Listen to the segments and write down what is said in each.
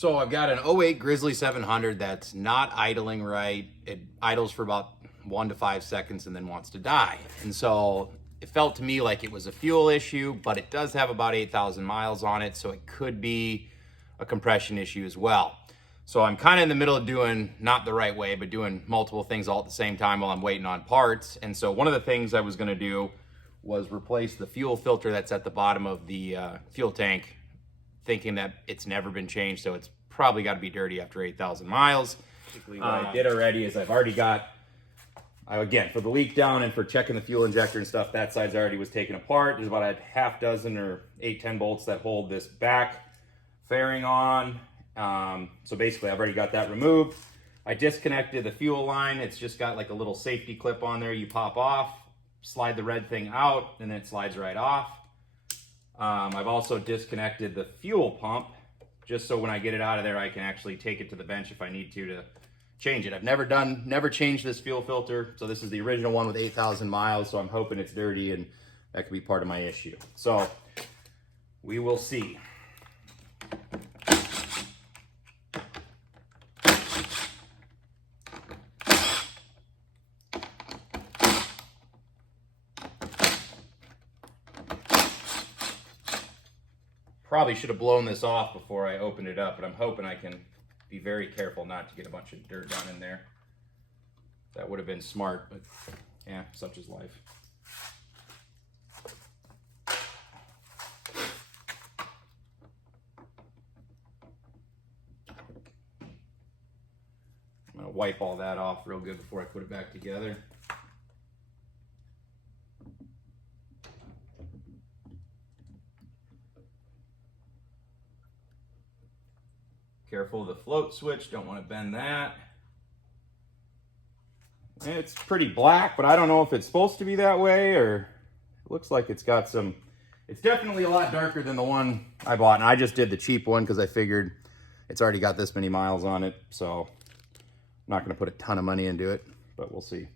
So I've got an '08 Grizzly 700 that's not idling right. It idles for about 1 to 5 seconds and then wants to die. And so it felt to me like it was a fuel issue, but it does have about 8,000 miles on it, so it could be a compression issue as well. So I'm kind of in the middle of doing, not the right way, but doing multiple things all at the same time while I'm waiting on parts. And so one of the things I was gonna do was replace the fuel filter that's at the bottom of the fuel tank, thinking that it's never been changed, so it's probably got to be dirty after 8,000 miles. Basically what I did already is I've already got, again, for the leak down and for checking the fuel injector and stuff, that side's already was taken apart. There's about a half dozen or 8-10 bolts that hold this back fairing on. So basically I've already got that removed. I disconnected the fuel line. It's just got like a little safety clip on there. You pop off, slide the red thing out, and then it slides right off. I've also disconnected the fuel pump just so when I get it out of there, I can actually take it to the bench if I need to change it. I've never changed this fuel filter. So this is the original one with 8,000 miles. So I'm hoping it's dirty and that could be part of my issue. So we will see. Probably should have blown this off before I opened it up, but I'm hoping I can be very careful not to get a bunch of dirt down in there. That would have been smart, but yeah, such is life. I'm gonna wipe all that off real good before I put it back together. Careful of the float switch, don't want to bend that. It's pretty black, but I don't know if it's supposed to be that way or it looks like it's got some, it's definitely a lot darker than the one I bought. And I just did the cheap one because I figured it's already got this many miles on it. So I'm not going to put a ton of money into it, but we'll see.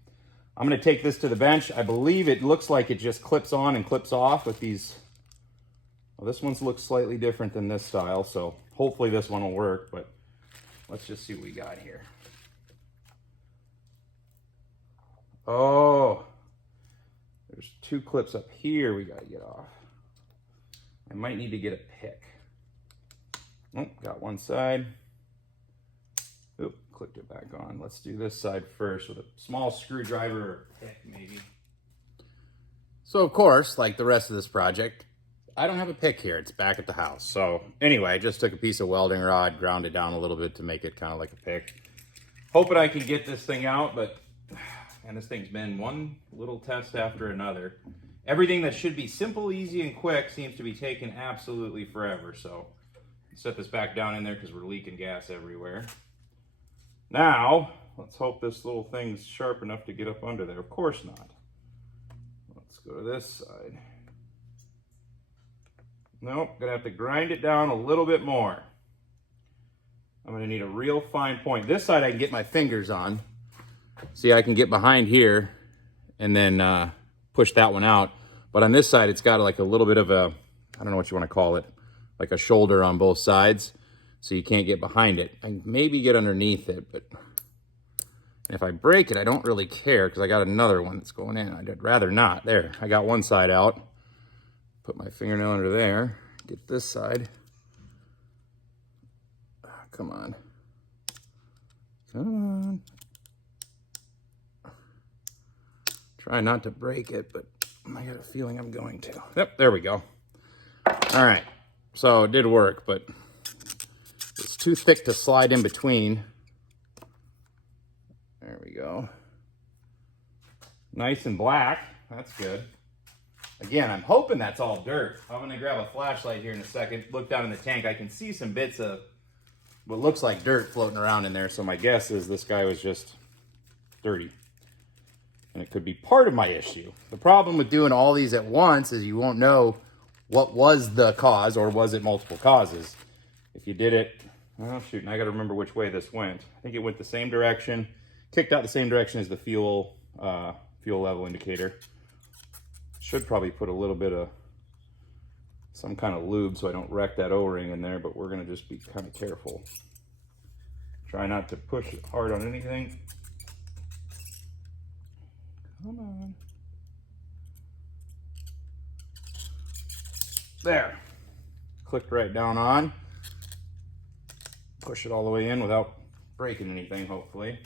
I'm going to take this to the bench. I believe it looks like it just clips on and clips off with these. Well, this one's looks slightly different than this style, so hopefully this one will work, but let's just see what we got here. Oh, there's 2 clips up here we gotta get off. I might need to get a pick. Oh, got one side. Oop, clicked it back on. Let's do this side first with a small screwdriver or pick maybe. So of course, like the rest of this project, I don't have a pick here. It's back at the house. So anyway, I just took a piece of welding rod, ground it down a little bit to make it kind of like a pick. Hoping I can get this thing out, but man, this thing's been one little test after another. Everything that should be simple, easy, and quick seems to be taking absolutely forever. So set this back down in there because we're leaking gas everywhere. Now, let's hope this little thing's sharp enough to get up under there. Of course not. Let's go to this side. Nope, gonna have to grind it down a little bit more. I'm gonna need a real fine point. This side I can get my fingers on. See, I can get behind here and then push that one out. But on this side, it's got like a little bit of a, I don't know what you wanna call it, like a shoulder on both sides. So you can't get behind it. I can maybe get underneath it, but if I break it, I don't really care because I got another one that's going in. I'd rather not. There, I got one side out. Put my fingernail under there, get this side. Come on. Come on. Try not to break it, but I got a feeling I'm going to. Yep, there we go. All right, so it did work, but it's too thick to slide in between. There we go. Nice and black, that's good. Again, I'm hoping that's all dirt. I'm gonna grab a flashlight here in a second, look down in the tank. I can see some bits of what looks like dirt floating around in there. So my guess is this guy was just dirty. And it could be part of my issue. The problem with doing all these at once is you won't know what was the cause or was it multiple causes. If you did it, oh shoot, and I gotta remember which way this went. I think it went the same direction, kicked out the same direction as the fuel level indicator. Should probably put a little bit of some kind of lube so I don't wreck that O-ring in there, but we're gonna just be kind of careful. Try not to push it hard on anything. Come on. There. Clicked right down on. Push it all the way in without breaking anything, hopefully.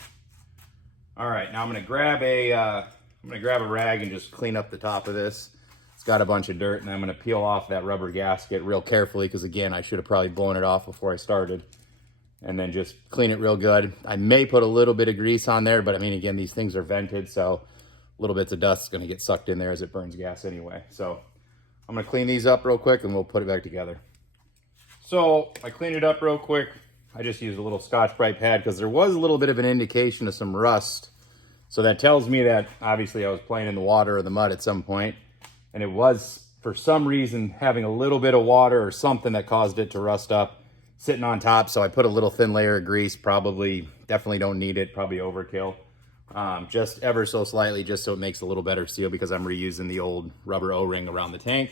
All right, now I'm gonna grab a rag and just clean up the top of this. It's got a bunch of dirt, and I'm gonna peel off that rubber gasket real carefully, because again, I should have probably blown it off before I started. And then just clean it real good. I may put a little bit of grease on there, but I mean, again, these things are vented, so little bits of dust is gonna get sucked in there as it burns gas anyway. So I'm gonna clean these up real quick and we'll put it back together. So I cleaned it up real quick. I just used a little Scotch-Brite pad because there was a little bit of an indication of some rust. So that tells me that obviously I was playing in the water or the mud at some point, and it was for some reason having a little bit of water or something that caused it to rust up sitting on top. So I put a little thin layer of grease, definitely don't need it, probably overkill. Just ever so slightly, just so it makes a little better seal, because I'm reusing the old rubber O-ring around the tank.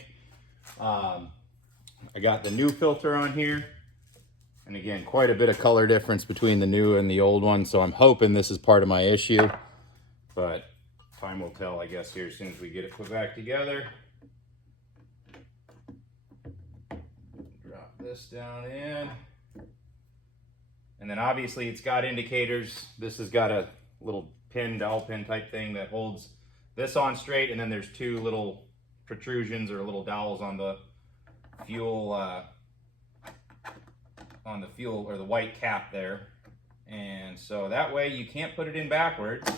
I got the new filter on here. And again, quite a bit of color difference between the new and the old one. So I'm hoping this is part of my issue, but time will tell, I guess, here as soon as we get it put back together. Drop this down in. And then obviously it's got indicators. This has got a little pin, dowel pin type thing that holds this on straight. And then there's two little protrusions or little dowels on the fuel, or the white cap there. And so that way you can't put it in backwards.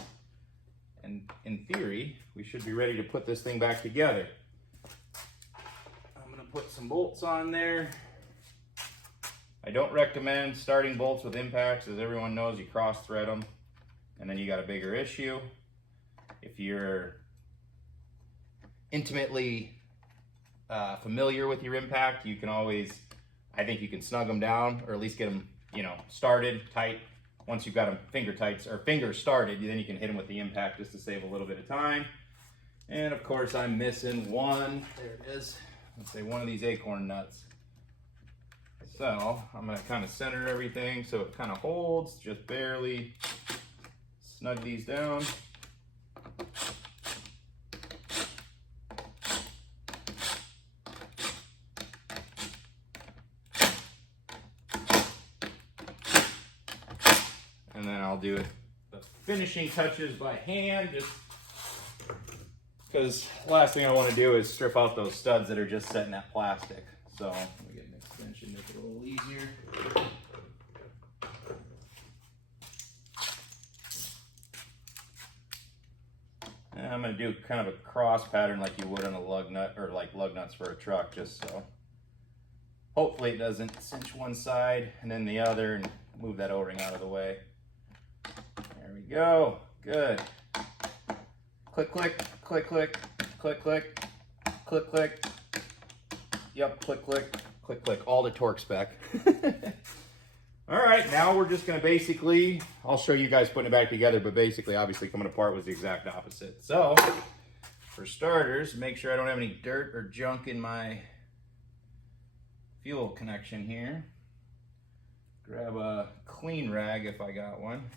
And in theory, we should be ready to put this thing back together. I'm gonna put some bolts on there. I don't recommend starting bolts with impacts. As everyone knows, you cross thread them and then you got a bigger issue. If you're intimately familiar with your impact, you can always, I think you can snug them down, or at least get them, started tight. Once you've got them fingers started, then you can hit them with the impact just to save a little bit of time. And of course, I'm missing one. There it is. Let's say one of these acorn nuts. So I'm gonna kind of center everything so it kind of holds, just barely snug these down. And then I'll do the finishing touches by hand, just because the last thing I want to do is strip out those studs that are just set in that plastic. So let me get an extension, make it a little easier. And I'm going to do kind of a cross pattern like you would on a lug nut, or like lug nuts for a truck, just so hopefully it doesn't cinch one side and then the other, and move that O-ring out of the way. There we go. Good. Click, click, click, click, click, click, click, click. Yep, click, click, click, click. All the torque spec. All right, now we're just gonna basically, I'll show you guys putting it back together, but basically, obviously, coming apart was the exact opposite. So, for starters, make sure I don't have any dirt or junk in my fuel connection here. Grab a clean rag if I got one.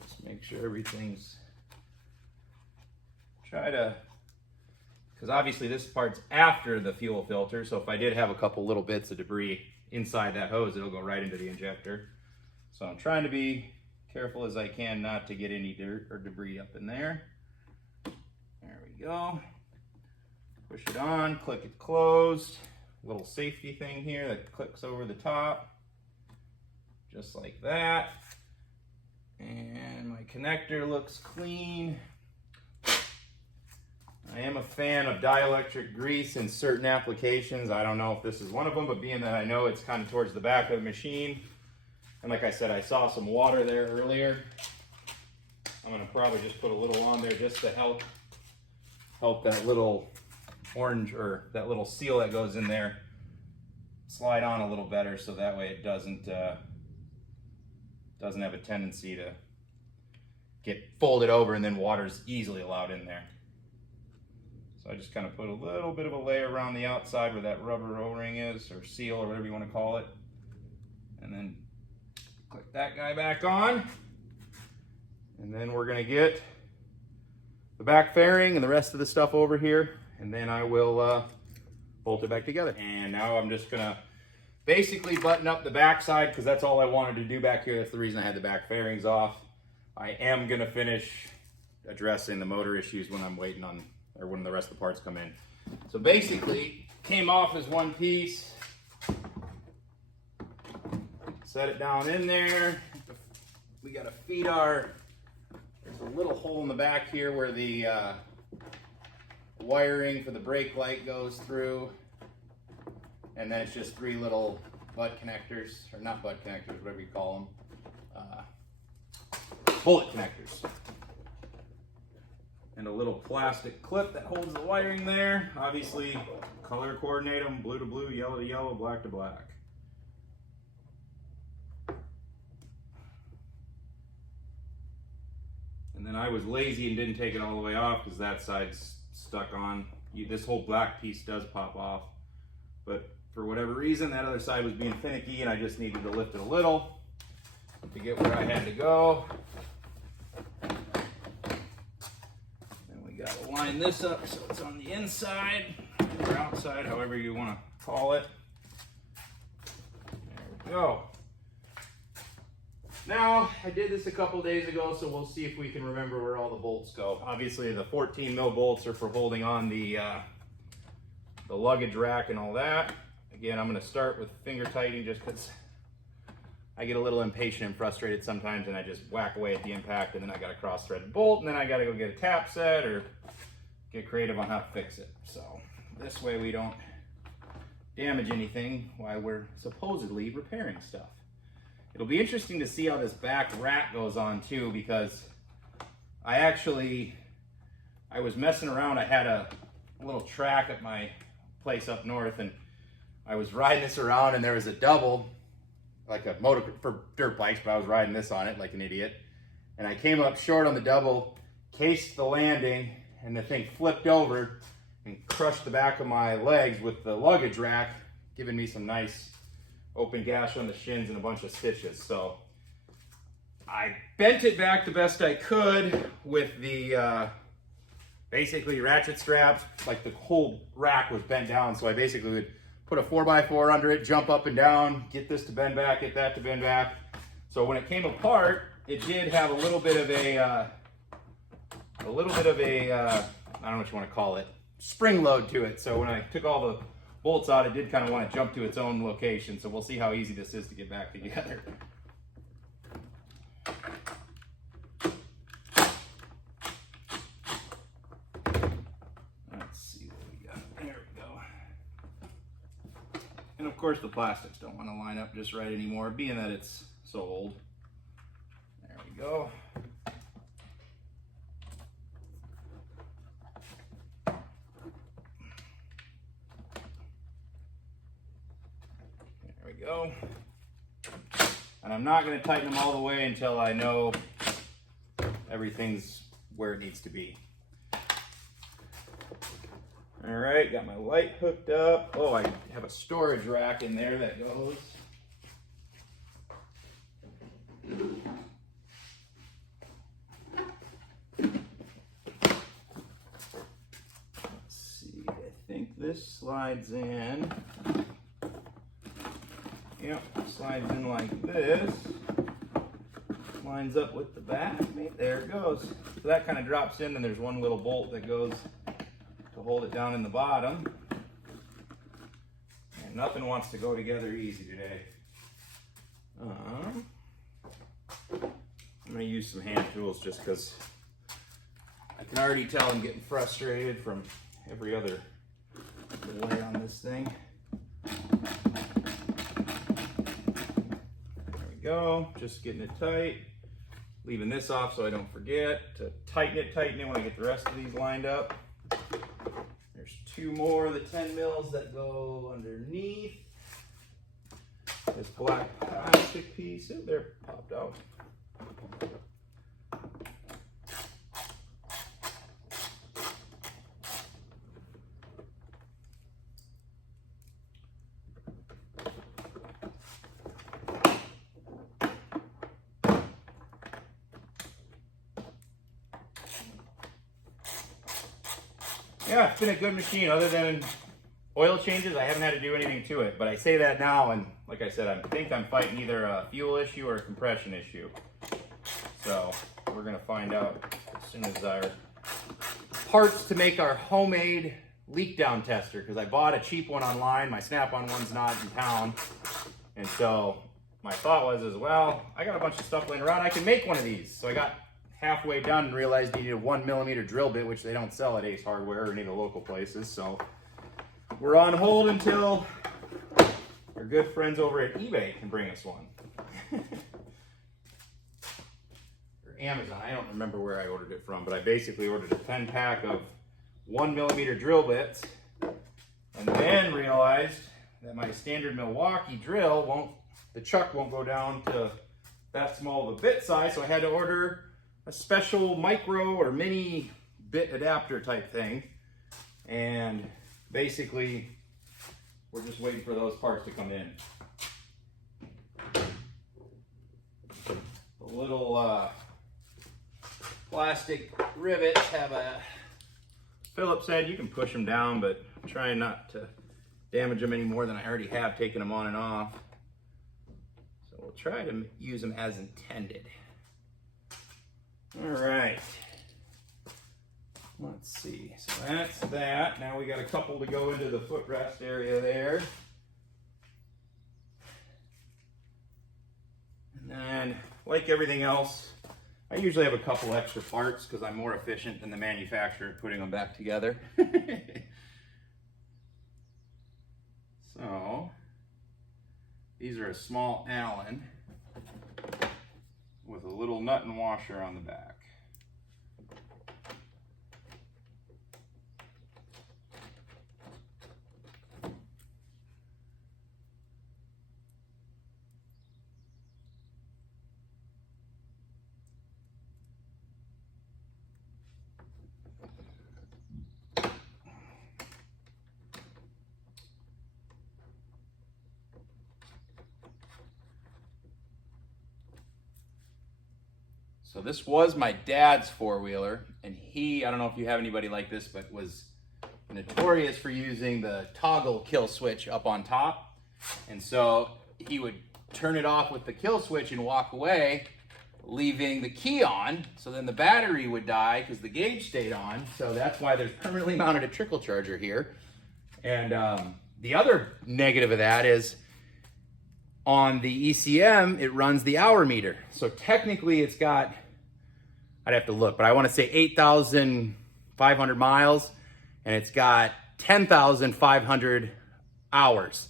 Just make sure everything's, because obviously this part's after the fuel filter, so if I did have a couple little bits of debris inside that hose, it'll go right into the injector. So I'm trying to be careful as I can not to get any dirt or debris up in there. There we go. Push it on, click it closed. Little safety thing here that clicks over the top. Just like that. And my connector looks clean. I am a fan of dielectric grease in certain applications. I don't know if this is one of them, but being that I know it's kind of towards the back of the machine, and like I said, I saw some water there earlier, I'm gonna probably just put a little on there just to help that little orange, or that little seal that goes in there, slide on a little better, so that way it doesn't have a tendency to get folded over and then water's easily allowed in there. So I just kind of put a little bit of a layer around the outside where that rubber O-ring is, or seal, or whatever you want to call it. And then click that guy back on. And then we're going to get the back fairing and the rest of the stuff over here. And then I will bolt it back together. And now I'm just going to basically button up the back side because that's all I wanted to do back here. That's the reason I had the back fairings off. I am going to finish addressing the motor issues when I'm waiting on, or when the rest of the parts come in. So basically, came off as one piece. Set it down in there. We got to feed our, there's a little hole in the back here where the wiring for the brake light goes through. And then it's just 3 little butt connectors, or not butt connectors, whatever you call them. Bullet connectors. And a little plastic clip that holds the wiring there. Obviously, color coordinate them, blue to blue, yellow to yellow, black to black. And then I was lazy and didn't take it all the way off because that side's stuck on. This whole black piece does pop off. But for whatever reason, that other side was being finicky and I just needed to lift it a little to get where I had to go. Got to line this up so it's on the inside or outside, however you want to call it. There we go. Now, I did this a couple days ago, so we'll see if we can remember where all the bolts go. Obviously, the 14 mil bolts are for holding on the luggage rack and all that. Again, I'm going to start with finger tightening just because I get a little impatient and frustrated sometimes, and I just whack away at the impact, and then I got to cross-thread the bolt, and then I got to go get a tap set or get creative on how to fix it. So this way we don't damage anything while we're supposedly repairing stuff. It'll be interesting to see how this back rack goes on too, because I was messing around. I had a little track at my place up north, and I was riding this around, and there was a double, like a motor for dirt bikes, but I was riding this on it like an idiot. And I came up short on the double, cased the landing, and the thing flipped over and crushed the back of my legs with the luggage rack, giving me some nice open gash on the shins and a bunch of stitches. So I bent it back the best I could with the basically ratchet straps. Like the whole rack was bent down, so I basically would put a 4x4 under it, jump up and down, get this to bend back, get that to bend back. So when it came apart, it did have a little bit of a I don't know what you want to call it, spring load to it. So when I took all the bolts out, it did kind of want to jump to its own location. So we'll see how easy this is to get back together. Let's see what we got. There we go. And of course the plastics don't want to line up just right anymore, being that it's so old. There we go. There we go. And I'm not going to tighten them all the way until I know everything's where it needs to be. All right, got my light hooked up. Oh, I have a storage rack in there that goes. Let's see, I think this slides in. Yep, slides in like this. Lines up with the back. There it goes. So that kind of drops in, and there's one little bolt that goes to hold it down in the bottom. And nothing wants to go together easy today. I'm going to use some hand tools just because I can already tell I'm getting frustrated from every other layer on this thing. There we go, just getting it tight. Leaving this off so I don't forget to tighten it when I get the rest of these lined up. There's 2 more of the 10 mils that go underneath this black plastic piece. Oh, there, it popped out. Yeah, it's been a good machine. Other than oil changes, I haven't had to do anything to it. But I say that now, and like I said, I think I'm fighting either a fuel issue or a compression issue. So we're gonna find out as soon as our parts to make our homemade leak down tester, because I bought a cheap one online. My Snap-on one's not in town. And so my thought was as well, I got a bunch of stuff laying around, I can make one of these. So I got halfway done and realized you need a 1mm drill bit, which they don't sell at Ace Hardware or any of the local places. So we're on hold until our good friends over at eBay can bring us one. Or Amazon, I don't remember where I ordered it from, but I basically ordered a 10-pack of 1mm drill bits, and then realized that my standard Milwaukee drill the chuck won't go down to that small of a bit size, so I had to order a special micro or mini bit adapter type thing. And basically, we're just waiting for those parts to come in. The little plastic rivets have a Phillips head. You can push them down, but I'm trying not to damage them any more than I already have, taking them on and off. So we'll try to use them as intended. All right. Let's see. So that's that. Now we got a couple to go into the footrest area there. And then, like everything else, I usually have a couple extra parts because I'm more efficient than the manufacturer at putting them back together. So, these are a small Allen with a little nut and washer on the back. So this was my dad's four-wheeler, and I don't know if you have anybody like this, but was notorious for using the toggle kill switch up on top. And so he would turn it off with the kill switch and walk away, leaving the key on. So then the battery would die because the gauge stayed on. So that's why there's permanently mounted a trickle charger here. And the other negative of that is on the ECM, it runs the hour meter. So technically it's got, I'd have to look, but I want to say 8,500 miles, and it's got 10,500 hours.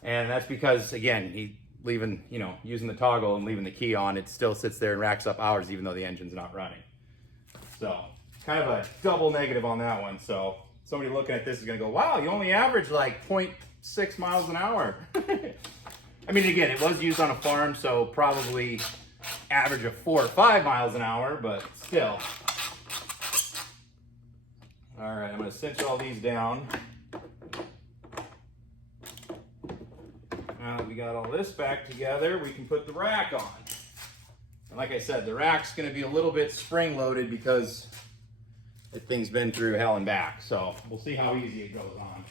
And that's because, again, using the toggle and leaving the key on, it still sits there and racks up hours even though the engine's not running. So kind of a double negative on that one. So somebody looking at this is gonna go, wow, you only average like 0.6 miles an hour. I mean, again, it was used on a farm, so probably average of 4 or 5 miles an hour, but still. All right, I'm gonna cinch all these down. Now that we got all this back together, we can put the rack on. And like I said, the rack's gonna be a little bit spring-loaded because that thing's been through hell and back. So we'll see how easy it goes on.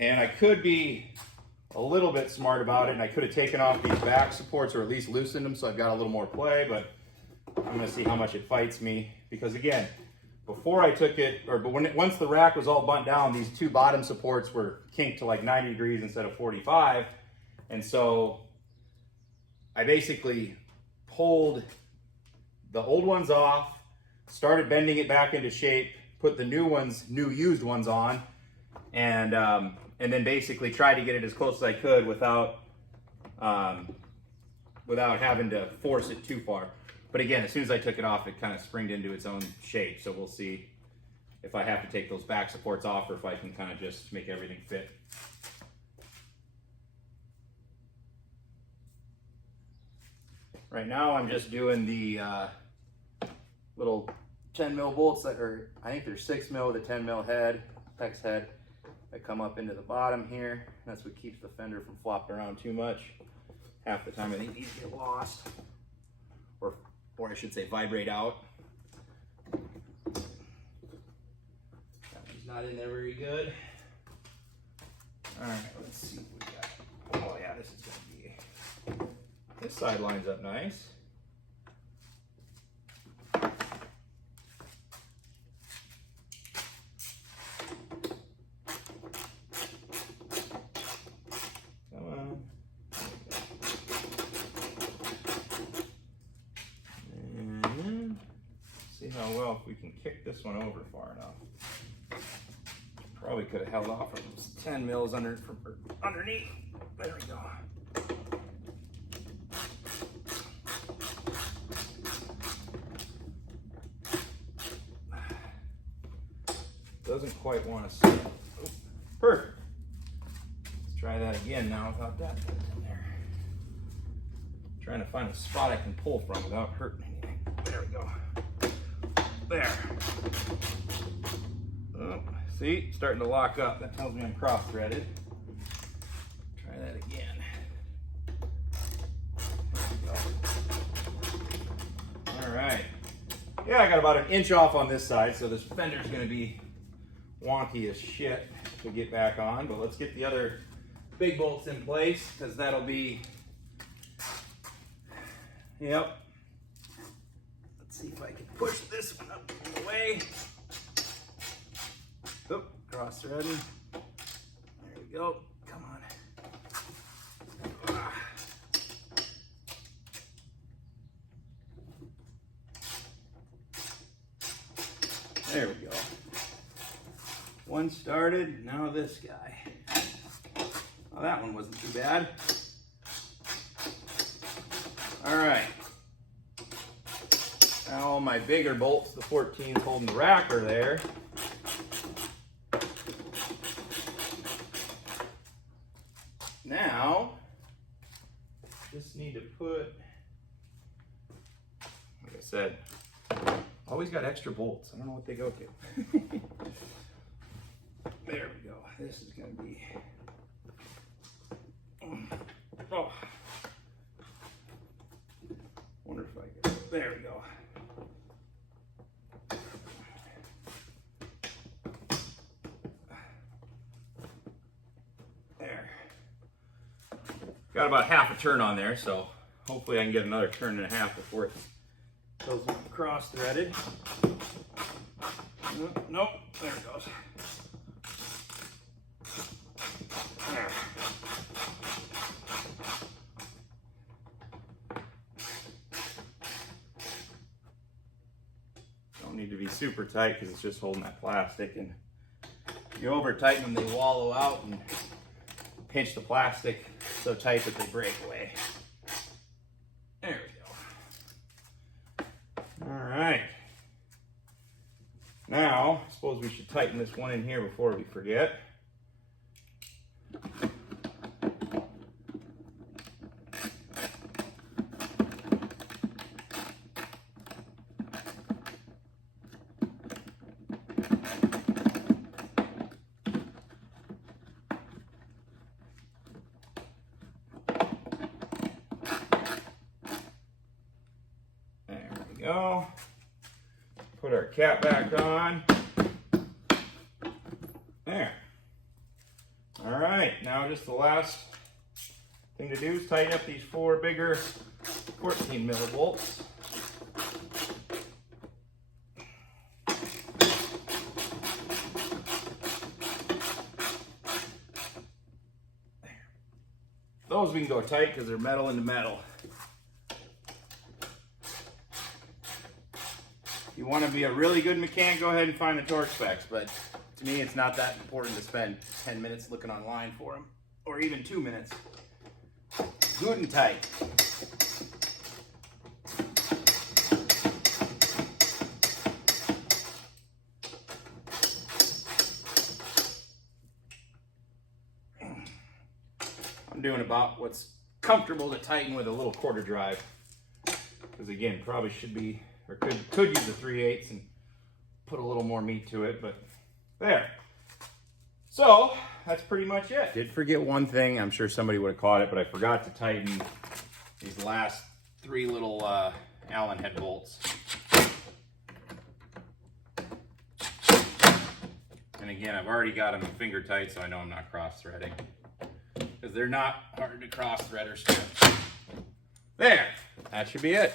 And I could be a little bit smart about it, and I could have taken off these back supports or at least loosened them so I've got a little more play, but I'm gonna see how much it fights me. Because again, before I took it, once the rack was all bunt down, these two bottom supports were kinked to like 90 degrees instead of 45. And so I basically pulled the old ones off, started bending it back into shape, put the new used ones on, and then basically tried to get it as close as I could without having to force it too far. But again, as soon as I took it off, it kind of springed into its own shape. So we'll see if I have to take those back supports off or if I can kind of just make everything fit. Right now, I'm just doing the little 10 mil bolts that are, I think they're 6 mil with a 10 mil head, hex head, that come up into the bottom here. That's what keeps the fender from flopping around too much. Half the time I think these get lost. or I should say vibrate out. That one's not in there very good. All right, let's see what we got. Oh yeah, this is gonna be, this side lines up nice. Come on. And see how well if we can kick this one over far enough. Probably could have held off from 10 mils underneath. There we go. Doesn't quite want to sit. Oh, perfect. Let's try that again now without that in there. Trying to find a spot I can pull from without hurting anything. There we go. There. Oh, see, starting to lock up. That tells me I'm cross-threaded. Try that again. There we go. All right. Yeah, I got about an inch off on this side, so this fender's going to be wonky as shit to get back on. But let's get the other big bolts in place, because that'll be, yep. Let's see if I can push this one up in the way. Oop, cross threading. There we go. Come on. There we go. One started, now this guy. Well, that one wasn't too bad. All right. Now all my bigger bolts, the 14s holding the racker there. Now, just need to put, like I said, always got extra bolts. I don't know what they go to. There we go. This is going to be, oh, wonder if I can, there we go. There. Got about half a turn on there, so hopefully I can get another turn and a half before it goes cross-threaded. Nope, there it goes. There. Don't need to be super tight because it's just holding that plastic, and if you over tighten them, they wallow out and pinch the plastic so tight that they break away. There we go. All right. Now, I suppose we should tighten this one in here before we forget. Go. Put our cap back on. There. All right, now just the last thing to do is tighten up these 4 bigger 14 millivolts. There. Those we can go tight because they're metal into metal. If you want to be a really good mechanic, go ahead and find the torque specs, but to me it's not that important to spend 10 minutes looking online for them, or even 2 minutes. Good and tight. I'm doing about what's comfortable to tighten with a little quarter drive, because again, probably should be, or could use a 3/8 and put a little more meat to it, but there. So that's pretty much it. Did forget one thing. I'm sure somebody would have caught it, but I forgot to tighten these last 3 little Allen head bolts. And again, I've already got them finger tight, so I know I'm not cross-threading. Because they're not hard to cross-thread or strip. There, that should be it.